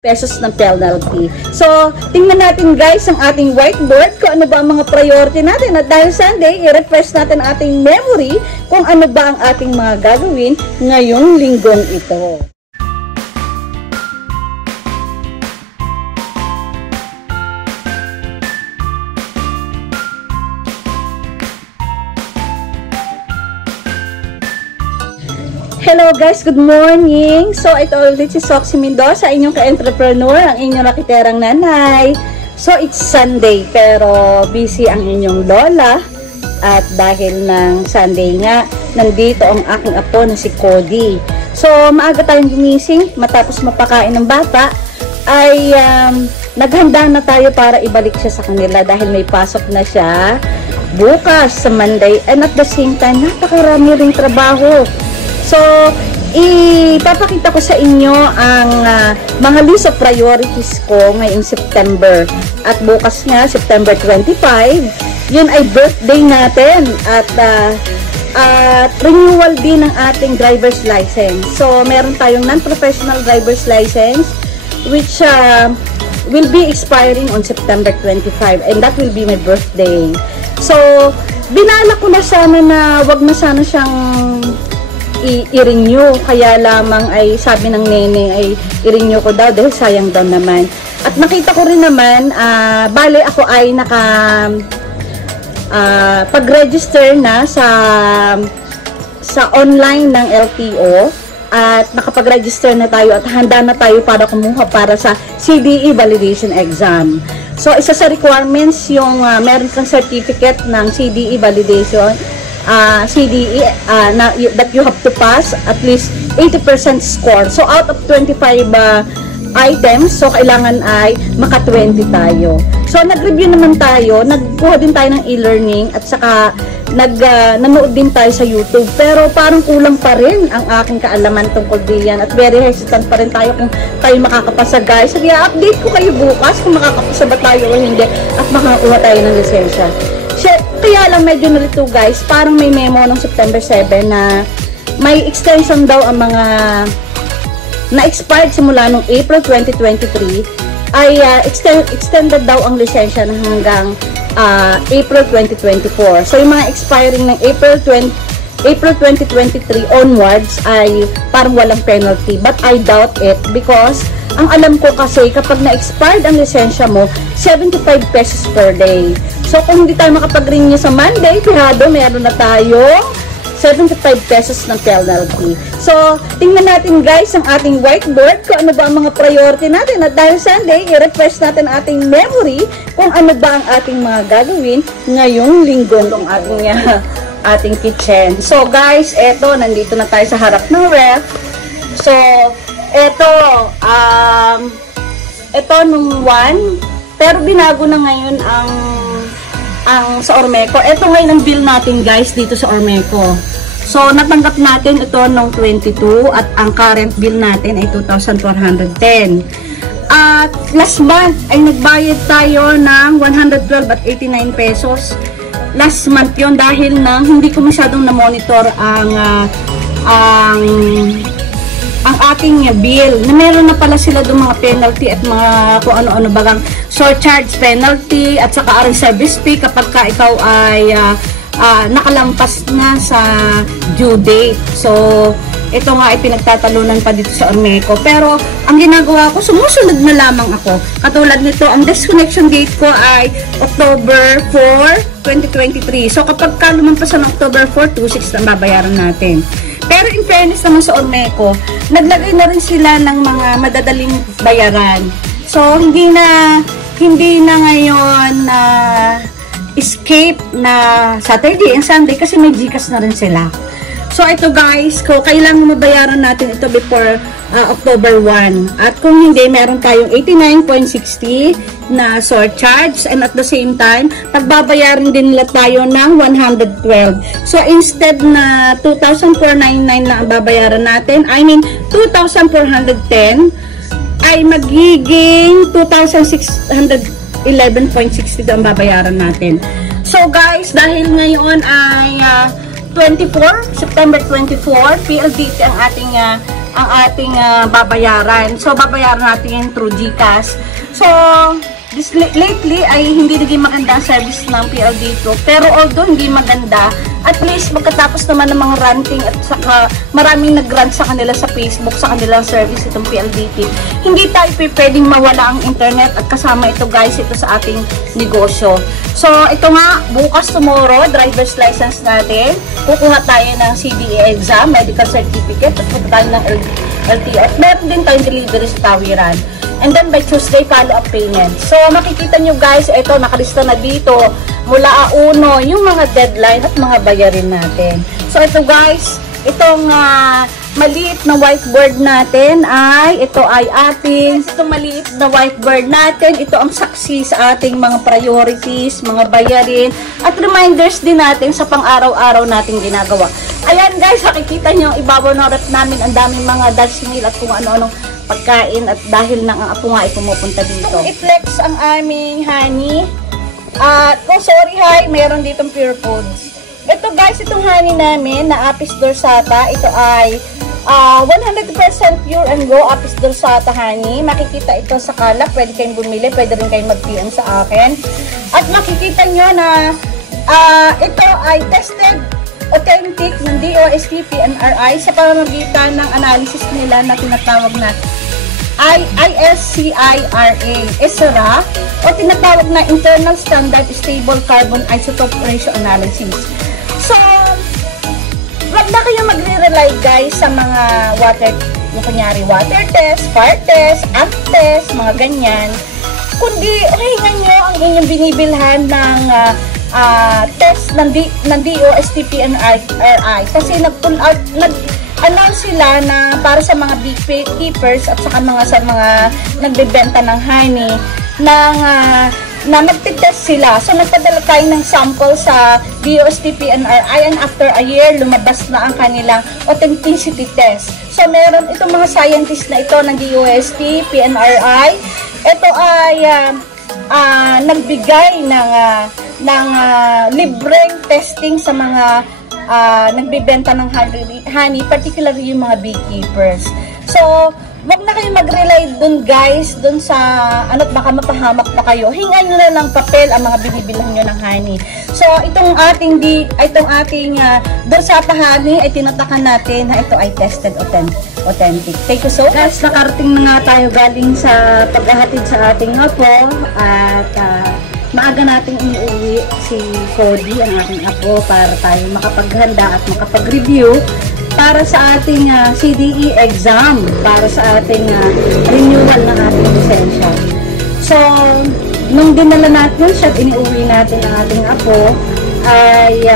pesos ng penalty. So, tingnan natin guys ang ating whiteboard kung ano ba ang mga priority natin. At dahil Sunday, i-refresh natin ang ating memory kung ano ba ang ating mga gagawin ngayong linggong ito. Hello guys, good morning! So ito ulit si Soxy Mendoza, inyong ka-entrepreneur, ang inyong rakiterang nanay. So it's Sunday pero busy ang inyong lola at dahil ng Sunday nga, nandito ang aking apo na si Cody. So maaga tayong gumising, matapos mapakain ng bata ay naghanda na tayo para ibalik siya sa kanila dahil may pasok na siya bukas sa Monday and at the same time napakarami ring trabaho. So, ipapakita ko sa inyo ang mga list of priorities ko ngayong September. At bukas nga, September 25, yun ay birthday natin. At renewal din ng ating driver's license. So, meron tayong non-professional driver's license which will be expiring on September 25. And that will be my birthday. So, binala ko na sana na wag na sana siyang i-renew, kaya lamang ay sabi ng nene ay i-renew ko daw dahil sayang daw naman. At nakita ko rin naman, bale ako ay pag-register na sa online ng LTO at nakapag-register na tayo at handa na tayo para kumuha para sa CDE validation exam. So isa sa requirements yung meron kang certificate ng CDE validation CDE that you have to pass at least 80% score. So out of 25 items, so kailangan ay maka 20 tayo. So nag-review naman tayo, nagkuha din tayo ng e-learning at saka nanood din tayo sa YouTube. Pero parang kulang pa rin ang aking kaalaman tungkol diyan at very hesitant pa rin tayo kung tayo makakapasa guys. Sige, update ko kayo bukas kung makakapasa ba tayo o hindi at makakuha tayo ng lisensya. Kaya lang medyo nalito guys, parang may memo ng September 7 na may extension daw ang mga na-expired simula noong April 2023 ay extended daw ang lisensya na hanggang April 2024. So yung mga expiring ng April 2023 onwards ay parang walang penalty, but I doubt it because ang alam ko kasi kapag na-expired ang lisensya mo, 75 pesos per day. So kung hindi tayo makapag-renew sa Monday, pihado, meron na tayo 75 pesos ng penalty. So tingnan natin guys ang ating whiteboard kung ano ba ang mga priority natin. At dahil Sunday, i-refresh natin ating memory kung ano ba ang ating mga gagawin ngayong linggo ng ating kitchen. So guys, eto, nandito na tayo sa harap ng ref. So ito nung 1, pero binago na ngayon ang sa Ormeco. Ito ngayon ang bill natin guys dito sa Ormeco. So natanggap natin ito nung 22 at ang current bill natin ay 2,410. At last month ay nagbayad tayo ng 112 at 89 pesos. Last month yon dahil nang hindi ko masyadong na-monitor ang ating bill, na meron na pala sila doon mga penalty at mga kung ano-ano bagang surcharge penalty at saka service fee kapag ka ikaw ay nakalampas na sa due date. So ito nga ay pinagtatalunan pa dito sa Ormeco, pero ang ginagawa ko, sumusunod na lamang ako. Katulad nito, ang disconnection date ko ay October 4, 2023. So kapag ka lumampas ng October 4, 2,600 ang babayaran natin. Pero in fairness naman sa Ormeco, naglagay na rin sila ng mga madadaling bayaran. So hindi na ngayon escape na Saturday and Sunday kasi may GCash na rin sila. So ito guys, kung kailangan mabayaran natin ito before October 1. At kung hindi, meron tayong 89.60 na surcharge and at the same time, pagbabayaran din nila tayo ng 112. So instead na 2,499 lang ang babayaran natin, I mean 2,410 ay magiging 2,611.60 ang babayaran natin. So guys, dahil ngayon ay 24, September 24, PLDT ang ating ang ating babayaran. So, babayaran natin yan through GCash. So, lately ay hindi naging maganda ang service ng PLDT. Pero although hindi maganda, at least magkatapos naman ng mga ranting at saka maraming nag-rant sa kanila sa Facebook, sa kanilang service itong PLDT, hindi tayo pwedeng mawala ang internet at kasama ito guys, ito sa ating negosyo. So, ito nga, bukas tomorrow, driver's license natin. Kukuha tayo ng CDE exam, medical certificate, at punta tayo ng LTO. At meron din tayong delivery sa Tawiran. And then by Tuesday, follow-up payment. So, makikita nyo guys, ito, nakalista na dito, mula A1, yung mga deadline at mga bayarin natin. So, ito guys, itong maliit na whiteboard natin ito ay ating, itong maliit na whiteboard natin, ito ang saksi sa ating mga priorities, mga bayarin, at reminders din natin sa pang-araw-araw nating ginagawa. Ayan guys, makikita nyo, ibabaw ng rep namin, ang daming mga dashmeal at kung ano-anong pagkain at dahil na ang apo nga ay pumupunta dito. I-flex ang aming honey. At sorry hi, mayroon ditong Pure Foods. Ito guys, itong honey namin na Apis dorsata, ito ay 100% pure and go Apis dorsata honey. Makikita ito sa kalap, pwede kayong bumili, pwede rin kayong mag-PM sa akin. At makikita nyo na ito ay tested authentic ng DOST PNRI sa pamamagitan ng analysis nila na tinatawag na ISCIRA, ESRA, o tinatawag na Internal Standard Stable Carbon Isotope Ratio Analysis. So, wag na kayo magre-rely guys sa mga yung kunyari water test, fire test, amp test, mga ganyan. Kundi, hingan nyo ang inyong binibilhan ng test ng DOST PNRI kasi nag-pull out, announce sila na para sa mga beekeepers at saka sa mga nagbebenta ng honey na magtitest sila. So, nagpadala tayo ng sample sa DOST PNRI and after a year, lumabas na ang kanilang authenticity test. So, meron itong mga scientists na ito ng DOST PNRI. Ito ay nagbigay ng libreng testing sa mga nagbebenta ng honey, particularly yung mga beekeepers. So, wag na kayo mag-rely dun guys, dun sa baka mapahamak pa kayo. Hingan nyo na lang papel ang mga binibilhan nyo ng honey. So, itong ating dorsata honey ay tinatakan natin na ito ay tested authentic. Thank you so much. Guys, nakarating na nga tayo galing sa paghahatid sa ating apo at maaga nating iuwi si Cody, ang ating apo, para tayo makapaghanda at makapag-review para sa ating CDE exam, para sa ating renewal ng ating lisensya. So, nung dinala natin siya, iniuwi natin ang ating apo, ay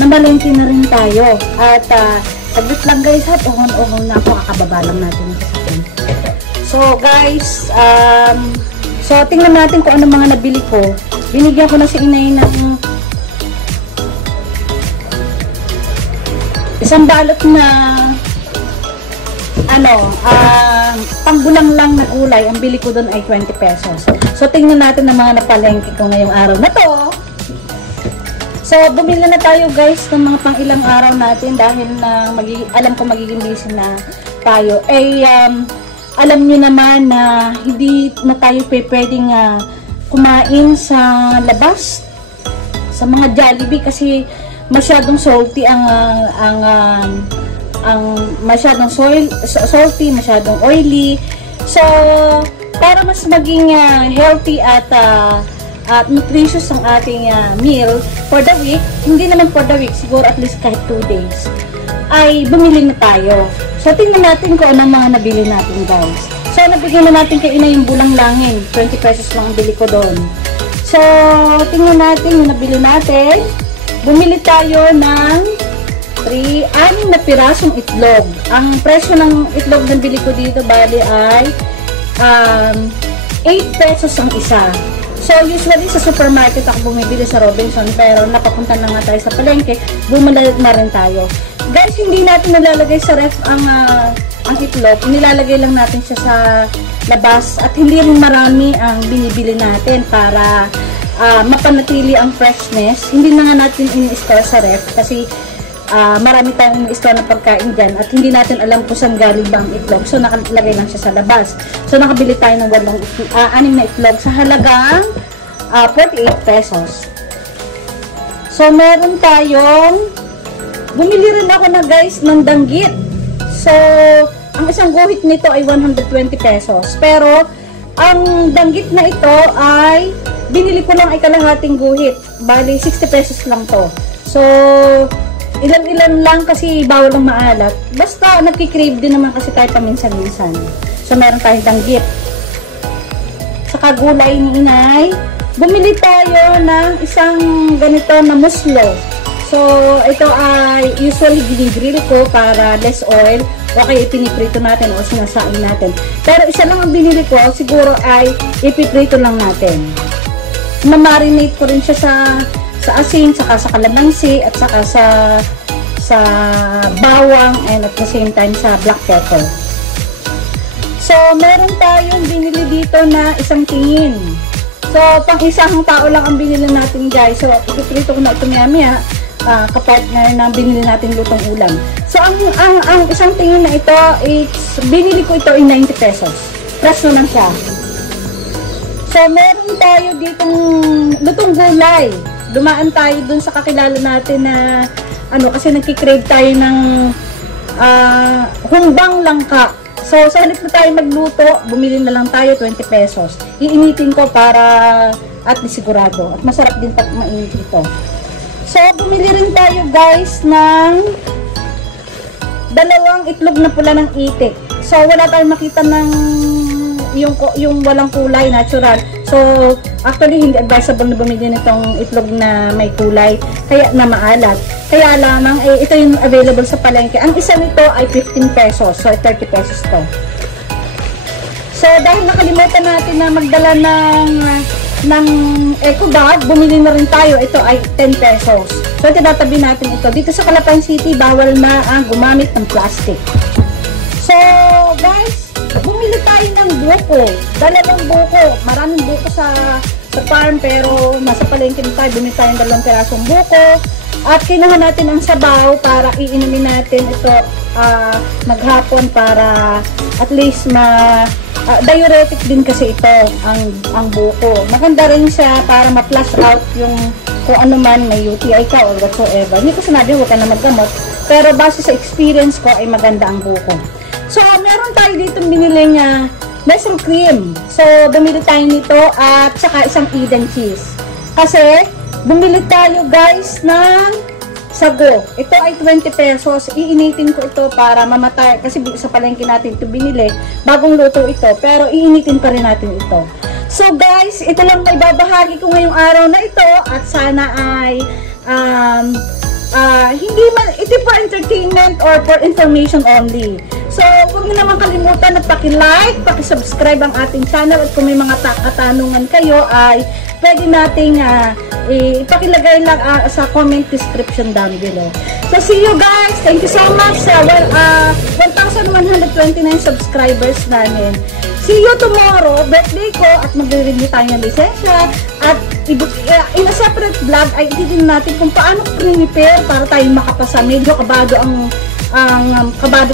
namalengke na rin tayo. At saglit lang guys, at uhon-uhon na ako, kakababa lang natin yung sasakyan. So guys, tingnan natin kung ano mga nabili ko. Binigyan ko na si inay ng isang balot na panggulang lang na gulay. Ang bili ko doon ay 20 pesos. So, tingnan natin ang mga napalengke ko ngayong araw na to. So, bumili na tayo guys ng mga pang ilang araw natin dahil alam ko magiging busy na tayo. Alam niyo naman na hindi na tayo pwedeng kumain sa labas, sa mga Jollibee kasi masyadong salty ang masyadong salty, masyadong oily. So, para mas maging healthy at nutritious ang ating meal for the week, hindi naman for the week, siguro at least kahit 2 days, ay bumili na tayo. So, tingnan natin kung anong mga nabili natin guys. So, nabigyan na natin kay ina yung bulang langin. 20 pesos lang ang bili ko doon. So, tingnan natin yung nabili natin. Bumili tayo ng 6 na pirasong itlog. Ang presyo ng itlog na bili ko dito, bali ay 8 pesos ang isa. So, usually sa supermarket ako bumibili sa Robinson, pero napapunta na nga tayo sa palengke, bumili na rin tayo. Guys, hindi natin nalalagay sa ref ang itlog, nilalagay lang natin siya sa labas at hindi rin marami ang binibili natin para mapanatili ang freshness. Hindi na nga natin in-store sa ref kasi marami tayong store na pagkain dyan at hindi natin alam kung saan galing ba ang itlog. So, nakalagay lang siya sa labas. So, nakabili tayo ng 6 na itlog sa halagang 48 pesos. So, meron tayong bumili rin ako na guys ng danggit. So, ang isang guhit nito ay 120 pesos. Pero, ang danggit na ito ay binili ko lang ay kalahating guhit. Bali, 60 pesos lang to. So, ilan-ilan lang kasi bawal lang maalat. Basta, nagkikrave din naman kasi tayo paminsan-minsan. So, meron tayong danggit. Saka gulay ni inay. Bumili tayo ng isang ganito na muslo. So, ito ay usually ginigrill ko para less oil. O kaya ipiniprito natin o sinasain natin. Pero isa lang ang binili ko, siguro ay ipiprito lang natin. Mamarinate ko rin siya sa asin, saka sa kalamansi, at saka sa bawang, and at the same time sa black pepper. So, meron tayong binili dito na isang tingin. So, pang isang tao lang ang binili natin guys. So, ipiprito ko na ito maya-maya. Kapartner ng binili natin lutong ulam. So, ang isang tingin na ito, binili ko ito in 90 pesos. Plus naman siya. So, meron tayo ditong lutong gulay. Dumaan tayo dun sa kakilala natin na, kasi nagkikrave tayo ng humbang langka. So, sa halip na tayo magluto, bumili na lang tayo 20 pesos. Iinitin ko para at least sigurado. At masarap din pag mainit ito. So, bumili rin tayo guys ng 2 itlog na pula ng itik. So, wala tayong makita ng yung walang kulay, natural. So, actually, hindi advisable na bumili nitong itlog na may kulay, kaya na maalat. Kaya lamang, ito yung available sa palengke. Ang isa nito ay 15 pesos. So, 30 pesos to. So, dahil nakalimutan natin na magdala ng eco bag, bumili na rin tayo. Ito ay 10 pesos. So, tinatabi natin ito. Dito sa Calapan City, bawal na ang gumamit ng plastic. So, guys, bumili tayo ng buko. 2 buko. Maraming buko sa farm, pero nasa palengke tayo. Bumili tayo ng 2 pirasong buko. At kinuha natin ang sabaw para iinumin natin ito maghapon para at least diuretic din kasi ito ang buko. Maganda rin siya para ma-flush out yung kung ano man may UTI ka or whatsoever. Hindi ko sinabi huwag ka na maggamot, pero base sa experience ko ay maganda ang buko. So, meron tayo dito binili nga Nestle cream. So, bumili tayo nito at saka isang Eden cheese. Kasi, bumili tayo guys ng sago. Ito ay 20 pesos. Iinitin ko ito para mamatay. Kasi sa palengke natin ito binili. Bagong luto ito. Pero iinitin pa rin natin ito. So guys, ito lang may babahagi ko ngayong araw na ito. At sana ay hindi man, ito for entertainment or for information only. So, huwag niyo naman kalimutan na paki-like, paki-subscribe ang ating channel. At kung may mga katanungan kayo ay pwede nating ipakilagay lang sa comment description down below. So, see you guys! Thank you so much sa 1,129 subscribers namin. See you tomorrow, birthday ko, at magre-review tayo ng lisensya. At in a separate vlog ay itinin natin kung paano prepare para tayo makapasa. Medyo kabado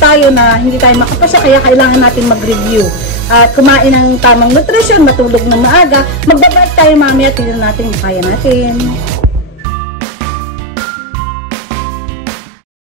tayo na hindi tayo makapasa, kaya kailangan natin mag-review. At kumain ng tamang nutrisyon, matulog ng maaga, magbabalik tayo mamaya, tignan natin kung kaya natin.